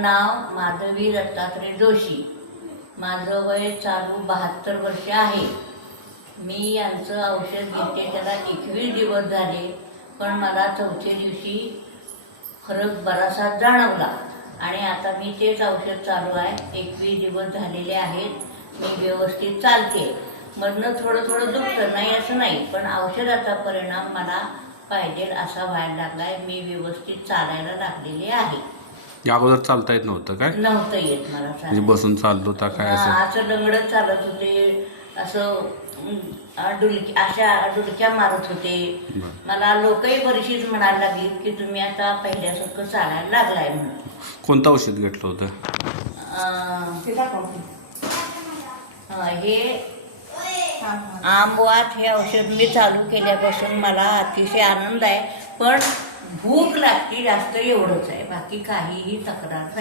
नाव माधवी दत्तात्रय जोशी. माझं वय चालू 72 वर्ष आहे. मी यांचं औषध घेते त्याला 21 दिवस झाले, पण मला चौथ्या दिवशी फरक बराचसा जाणवला आणि आता मी तेच औषध चालू आहे. 21 दिवस झालेले आहेत. मी व्यवस्थित चालते. मधनं थोडं थोडं दुखतं, नाही असं नाही, पण औषधाचा परिणाम मला पाहिजे असा व्हायला लागलाय. मी व्यवस्थित चालायला लागलेले आहे. या अगोदर चालता येत नव्हतं काय? नव्हतं येत मला म्हणजे चालायला. बसून चालत होता काय असं? असं लंगडत चालत होते, असं अशा डुलक्या मारत होते. मला लोकही बरीचशीच म्हणायला लागली की तुम्ही आता पहिल्यासारखं चालायला लागलाय म्हणून. कोणतं औषध घेतलं होतं? हे आंबवात हे औषध मी चालू केल्यापासून मला अतिशय आनंद आहे, पण भूक लागते जास्त एवढंच आहे, बाकी काहीही तक्रार नाही.